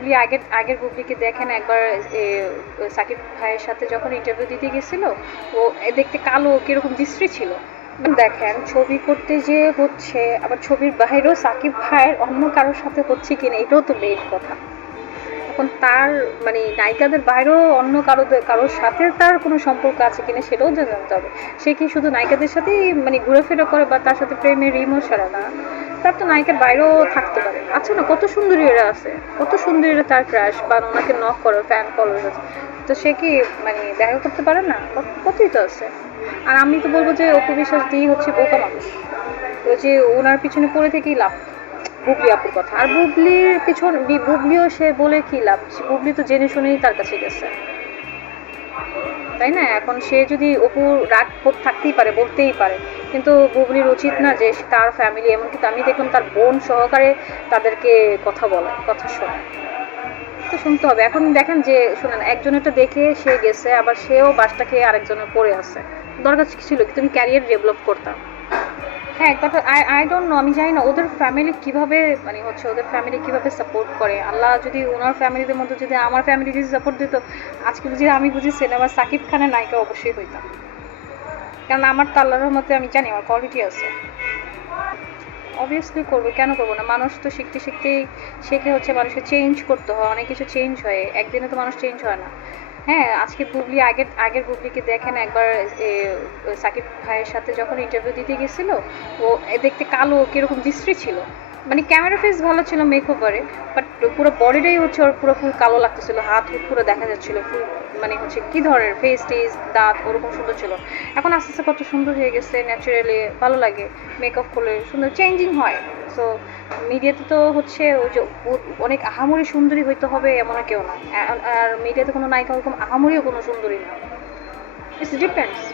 বুবলি আগের আগের বুবলিকে দেখেন একবার সাকিব ভাইয়ের সাথে যখন ইন্টারভিউ দিতে গেছিল, ও দেখতে কালো, কীরকম বিশ্রী ছিল। দেখেন, ছবি করতে যে হচ্ছে, আবার ছবির বাইরেও সাকিব ভাইয়ের অন্য কারোর সাথে হচ্ছে কিনা, এটাও তো মেইন কথা। এখন তার মানে নায়িকাদের বাইরেও অন্য কারও, কারোর সাথে তার কোনো সম্পর্ক আছে কিনা, সেটাও জানতে হবে। সে কি শুধু নায়িকাদের সাথেই মানে ঘুরেফেরা করে বা তার সাথে প্রেমের সারা না? তার তো নায়িকার বাইরেও থাকতে পারে। আছে না, কত সুন্দরী এরা আছে। কত সুন্দরীরা তার ক্রাশ বা ওনাকে নক করো ফ্যান আছে। তো সে কি মানে দেখা করতে পারে না? কতই তো আছে। আর আমি তো বলব যে, অপু বিশ্বাস দিয়ে হচ্ছে বোকা মানুষ। তো যে ওনার পিছনে পড়ে থেকেই লাভ। বুবলি আপুর কথা। আর বুবলির পিছন বুবলিও সে বলে কি লাভ? বুবলি তো জেনে শুনেই তার কাছে গেছে। তাই না? এখন সে যদি অপু রাগ থাকতেই পারে, বলতেই পারে। কিন্তু বুবলির উচিত না যে তার ফ্যামিলি এমনকি আমি দেখুন তার বোন সহকারে তাদেরকে কথা বলে কথা শোনে তো শুনতে হবে। এখন দেখেন যে, শোনেন একজনেরটা দেখে সে গেছে, আবার সেও বাসটা খেয়ে আরেকজনের পড়ে আছে। দরকার ছিল কি? তুমি ক্যারিয়ার ডেভেলপ করতাম। হ্যাঁ কথা আই আই ডোন্ট নো আমি জানি না, ওদের ফ্যামিলি কীভাবে মানে হচ্ছে ওদের ফ্যামিলি কীভাবে সাপোর্ট করে? আল্লাহ যদি ওনার ফ্যামিলিদের মধ্যে যদি আমার ফ্যামিলি যদি সাপোর্ট দিত, আজকে বুঝি, আমি বুঝি সিনেমা সাকিব খানের নায়িকা অবশ্যই হইতাম। কারণ আমার তো আল্লাহর রহমতে আমি জানি, আমার কোয়ালিটি আছে। অবভিয়াসলি করব, কেন করব না? মানুষ তো শিখতে শিখতেই শেখে হচ্ছে, মানুষকে চেঞ্জ করতে হয়, অনেক কিছু চেঞ্জ হয়। একদিনে তো মানুষ চেঞ্জ হয় না। হ্যাঁ আজকে বুবলি আগের আগের বুবলিকে দেখেন একবার সাকিব ভাইয়ের সাথে যখন ইন্টারভিউ দিতে গেছিল, ও দেখতে কালো, কীরকম বিশ্রী ছিল। মানে ক্যামেরা ফেস ভালো ছিল মেকওভারে বাট পুরো বডিটাই হচ্ছে ওর পুরো ফুল কালো লাগতেছিল, হাত হুত পুরো দেখা যাচ্ছিল ফুল মানে হচ্ছে কি ধরনের ফেস টেস দাঁত, ওরকম সুন্দর ছিল। এখন আস্তে আস্তে কত সুন্দর হয়ে গেছে ন্যাচারালি ভালো লাগে মেকআপ করলে সুন্দর চেঞ্জিং হয়। সো মিডিয়াতে তো হচ্ছে ওই যে অনেক আহামরি সুন্দরী হইতে হবে এমন কেউ না। আর- আর মিডিয়াতে কোনো নায়িকা ওরকম আহামরিও কোনো সুন্দরী না। It's depends